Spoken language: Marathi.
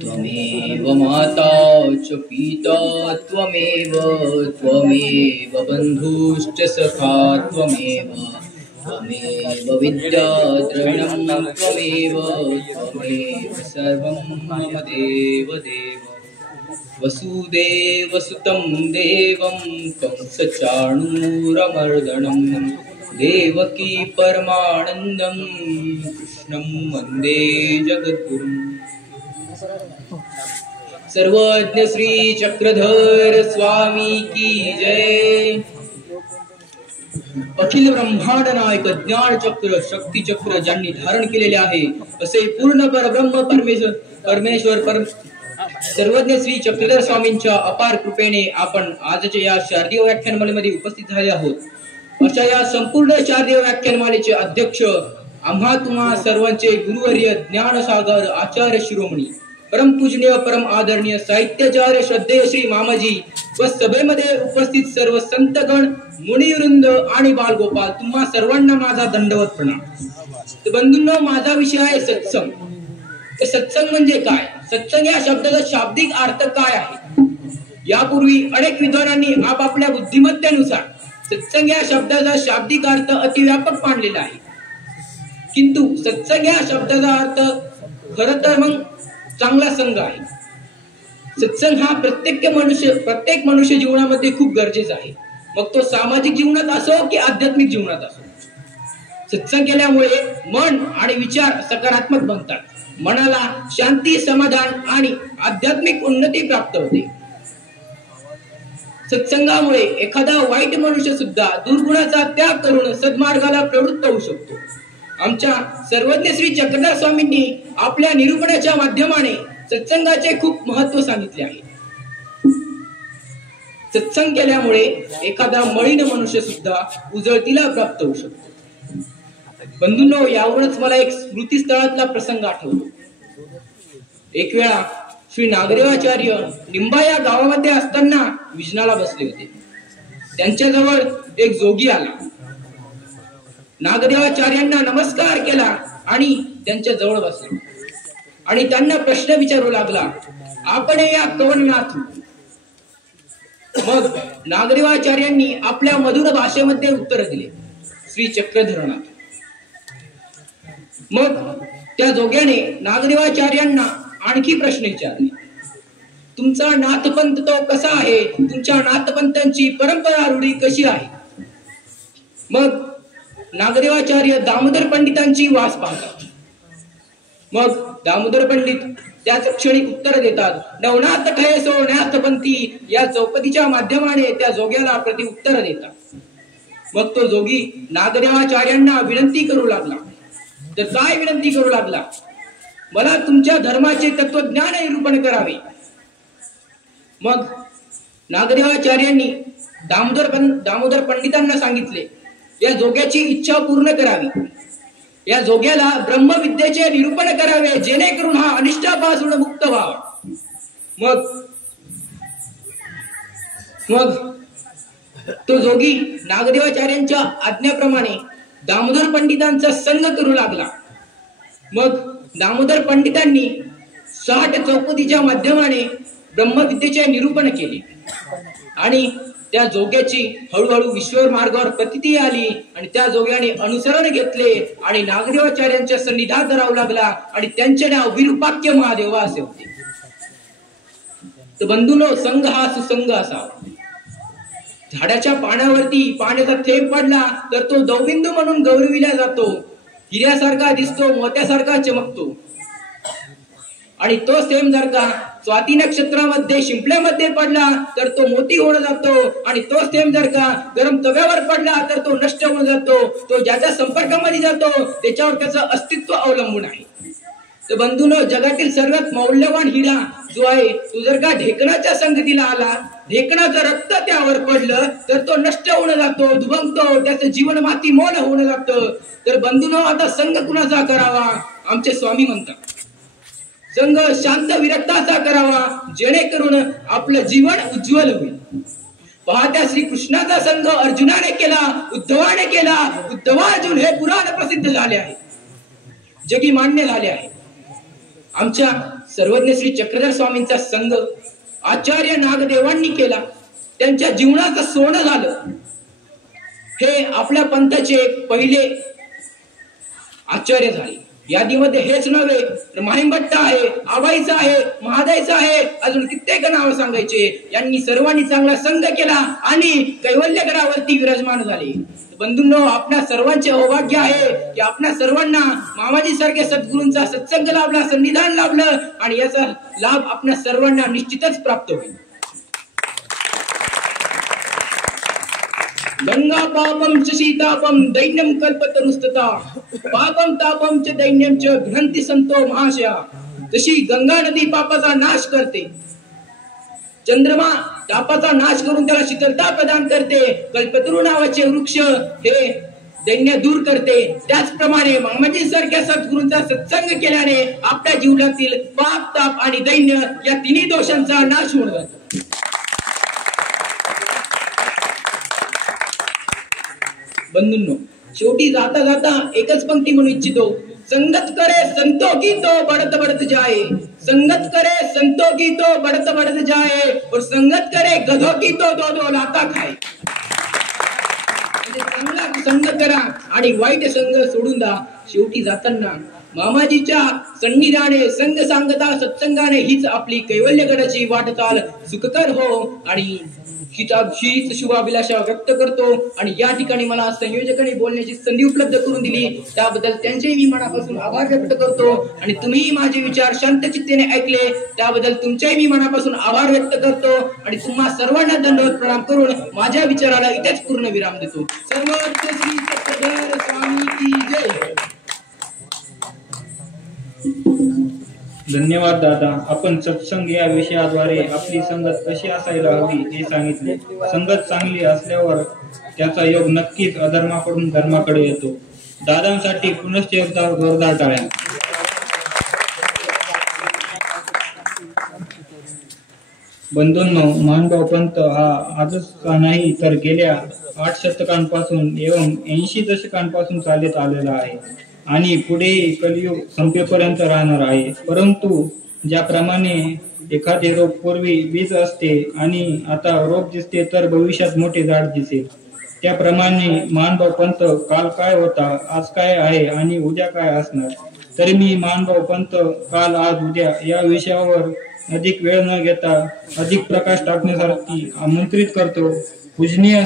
त्वमेव माता च पिता त्वमेव त्वमेव बन्धुश्च सखा त्वमेव त्वमेव विद्या द्रविणं त्वमेव त्वमेव सर्वं मम देवदेव वसुदेवसुतं देवं कंसचाणूरमर्दनं देवकी परमानन्दं कृष्णं वन्दे जगद्गुरुम्। सर्वज्ञ श्री चक्रधर स्वामी की जय। अखिल ब्रह्मांड नायक ज्ञान चक्र शक्ती चक्र ज्यांनी धारण केलेले आहे असे पूर्ण परब्रह्म परमेश्वर सर्वज्ञ श्री चक्रधर स्वामींच्या अपार कृपेने आपण आजच्या या शारदीय व्याख्यानमालेमध्ये उपस्थित झाले आहोत। अशा या संपूर्ण शारदीय व्याख्यानमालेचे अध्यक्ष आम्हा तुम्हा सर्वांचे गुरुवर्य ज्ञानसागर आचार्य शिरोमणी परमपूजनीय परम आदरणीय साहित्याचार्य श्रद्धेय श्री मामाजी व सभेमध्ये उपस्थित सर्व संतगण मुनिवृंद आणि बालगोपाल तुम्हा सर्वांना माझा दंडवत प्रणाम। बंधूंनो, माझा विषय आहे सत्संग। सत्संग म्हणजे काय? सत्संग या शब्दाचा शाब्दिक अर्थ काय आहे? यापूर्वी अनेक विद्वानांनी आपापल्या बुद्धिमत्तेनुसार सत्संग या शब्दाचा शाब्दिक अर्थ अतिव्यापक मांडलेला आहे, किंतु सत्संग या शब्दाचा अर्थ खरं तर मग चांगला संघ आहे। सत्संग हा प्रत्येक मनुष्य जीवनामध्ये खूप गरजेचा आहे, मग तो सामाजिक जीवनात असो की आध्यात्मिक जीवनात असो। सत्संग केल्यामुळे मन आणि विचार सकारात्मक बनतात, मनाला शांती समाधान आणि आध्यात्मिक उन्नती प्राप्त होते। सत्संगामुळे एखादा वाईट मनुष्य सुद्धा दुर्गुणाचा त्याग करून सद्मार्गाला प्रवृत्त होऊ शकतो। आमच्या सर्वज्ञ श्री चक्रधर स्वामींनी आपल्या निरूपणाच्या माध्यमाने सत्संगाचे खूप महत्व सांगितले आहे। सत्संग केल्यामुळे एखादा मळीन मनुष्य सुद्धा उजळतीला प्राप्त होऊ शकतो। बंधूंनो, यावरूनच मला एक स्मृतीस्थळातला प्रसंग आठवतो। एक वेळा श्री नागदेवाचार्य निंबा या गावामध्ये असताना विजनाला बसले होते। त्यांच्याजवळ एक जोगी आला, नागदेवाचार्यांना नमस्कार केला आणि त्यांच्या जवळ बसला आणि त्यांना प्रश्न विचारू लागला, आपण या कवननाथ? मग नागदेवाचार्यांनी आपल्या मधुर भाषेमध्ये उत्तर दिले, श्री चक्रधरनाथ। मग त्या जोग्याने नागदेवाचार्यांना आणखी प्रश्न विचारले, तुमचा नाथपंथ तो कसा आहे? तुमच्या नाथपंथांची परंपरा रूढी कशी आहे? मग नागदेवाचार्य दामोदर पंडितांची वास पाहतात। मग दामोदर पंडित त्याच क्षणी उत्तर देतात, नवनाथ खयसो नाथपंथी या चौपदीच्या माध्यमाने त्या जोग्याला प्रति उत्तर देतात। मग तो जोगी नागदेवाचार्यांना विनंती करू लागला। तर काय विनंती करू लागला? मला तुमच्या धर्माचे तत्वज्ञान निरूपण करावे। मग नागदेवाचार्यांनी दामोदर पंडितांना सांगितले, या जोग्याची इच्छा पूर्ण करावी, या जोग्याला ब्रह्मविद्येचे निरूपण करावे, जेणेकरून हा अनिष्टापासून मुक्त व्हावा। मग तो जोगी नागदेवाचार्यांच्या आज्ञेप्रमाणे दामोदर पंडितांचा संग करू लागला। मग दामोदर पंडितांनी 60 चौपदीच्या माध्यमाने ब्रह्मविद्येचे निरूपण केले आणि त्या जोग्याची हळूहळू विश्वर मार्गावर प्रतीती आली आणि त्या जोग्याने अनुसरण घेतले आणि नागदेवाचार्यांच्या सन्निधानात राहू लागला आणि त्यांचे नाव विरूपाख्य महादेव असे होते। तर बंधूंनो, संघ हा सुसंग असावा। झाडाच्या पानावरती पाण्याचा थेंब पडला तर तो दवबिंदू म्हणून गौरविला जातो, हिऱ्यासारखा दिसतो, मोत्यासारखा चमकतो। आणि तोच थेंब जर का स्वाती नक्षत्रामध्ये शिंपल्यामध्ये पडला तर तो मोती होऊन जातो, आणि तोच थेंब जर का गरम तव्यावर पडला तर तो नष्ट होऊन जातो। तो ज्याच्या संपर्कामध्ये जातो त्याच्यावर त्याचं अस्तित्व अवलंबून आहे। तर बंधूंनो, जगातील सर्वात मौल्यवान हिरा जो आहे तो जर का ढेकणाच्या संगतीला आला, ढेकणाचं रक्त त्यावर पडलं तर तो नष्ट होऊन जातो, दुभंगतो, त्याचं जीवन माती मौन होऊन जातं। तर बंधूंनो, आता संघ कुणाचा करावा? आमचे स्वामी म्हणतात, संघ शांत विरक्ताचा करावा, जेणेकरून आपलं जीवन उज्ज्वल होईल। पाहत्या श्री कृष्णाचा संघ अर्जुनाने केला, उद्धवाने केला। उद्धवार्जुन हे पुराण प्रसिद्ध झाले आहे, जगी मान्य झाले आहे। आमच्या सर्वज्ञ श्री चक्रधर स्वामींचा संघ आचार्य नागदेवांनी केला, त्यांच्या जीवनाचं सोनं झालं। हे आपल्या पंथाचे पहिले आचार्य झाले। यादीमध्ये हेच नव्हे तर माहिमभट्ट आहे, आबाईचा आहे, महादाईचा आहे, अजून कित्येक नाव सांगायचे। यांनी सर्वांनी चांगला संघ केला आणि कैवल्यगडावरती विराजमान झाले। बंधूंनो, आपल्या सर्वांचे सौभाग्य आहे की आपल्या सर्वांना मामाजी सारख्या सद्गुरूंचा सत्संग लाभला, सन्निधान लाभलं आणि याचा लाभ आपल्या सर्वांना निश्चितच प्राप्त होईल। गंगा पापम च सीतापम दैन्यम कल्पतरुस्तता पापम तापम च दैन्यम च घ्नन्ति संतो महाशया। जशी गंगा नदी पापाचा नाश करते, चंद्रमा तापाचा नाश करून त्याला शीतलता प्रदान करते, कल्पतरू नावाचे वृक्ष हे दैन्य दूर करते, त्याचप्रमाणे मामाजी सारख्या सद्गुरूंचा सत्संग केल्याने आपल्या जीवनातील पाप, ताप आणि दैन्य या तिन्ही दोषांचा नाश होऊन जातो। बंधूंनो, शेवटी जाता जाता एकच पंक्ती म्हणू इच्छितो, संगत करे संतो की तो बढ़त बढ़त जाए, संगत करे संतो की तो बढ़त बढ़त जाए, और संगत करे गधों की तो दो दो लाता खाए। चांगला संग करा आणि वाईट संग सोडून द्या। शेवटी जाताना मामाजीच्या सन्निधाने संग सांगता सत्संगाने हीच आपली कैवल्यगडाची वाटचाल सुखकर हो आणि हीच शुभाभिलाषा व्यक्त करतो। आणि या ठिकाणी मला संयोजकांनी बोलण्याची संधी उपलब्ध करून दिली, त्याबद्दल त्यांचे मी मनापासून आभार व्यक्त करतो। आणि तुम्ही माझे विचार शांत चित्तेने ऐकले त्याबद्दल तुमच्याही मी मनापासून आभार व्यक्त करतो आणि तुम्हा सर्वांना दंडवत प्रणाम करून माझ्या विचाराला इथेच पूर्ण विराम देतो। सर्वज्ञ श्री चक्रधर स्वामी की जय। धन्यवाद दादा, आपण सत्संग या विषयाद्वारे आपली संगत कशी असायला हवी हे सांगितले। संगत चांगली असल्यावर त्याचा योग नक्कीच अधर्माकडून धर्माकडे येतो। दादांसाठी पुनश्च एकदा जोरदार टाळ्या। बंधूंनो, मानभाव पंथ हा आजच का नाही तर गेल्या 8 शतकांपासून एवं 80 दशकांपासून चालत आलेला आहे आणि पुढे कलियुग संपेपर्यंत राहणार आहे। परंतु ज्याप्रमाणे एखादे रोप पूर्वी बीज असते आणि आता रोप दिसते तर भविष्यात मोठे झाड दिसेल, त्याप्रमाणे मानभाव पंथ काल काय होता, आज काय आहे आणि उद्या काय असणार। तरी मी मानभाव पंथ काल, आज, उद्या या विषयावर अधिक वेळ न घेता अधिक प्रकाश टाकण्यासाठी आमंत्रित करतो। पूजनीय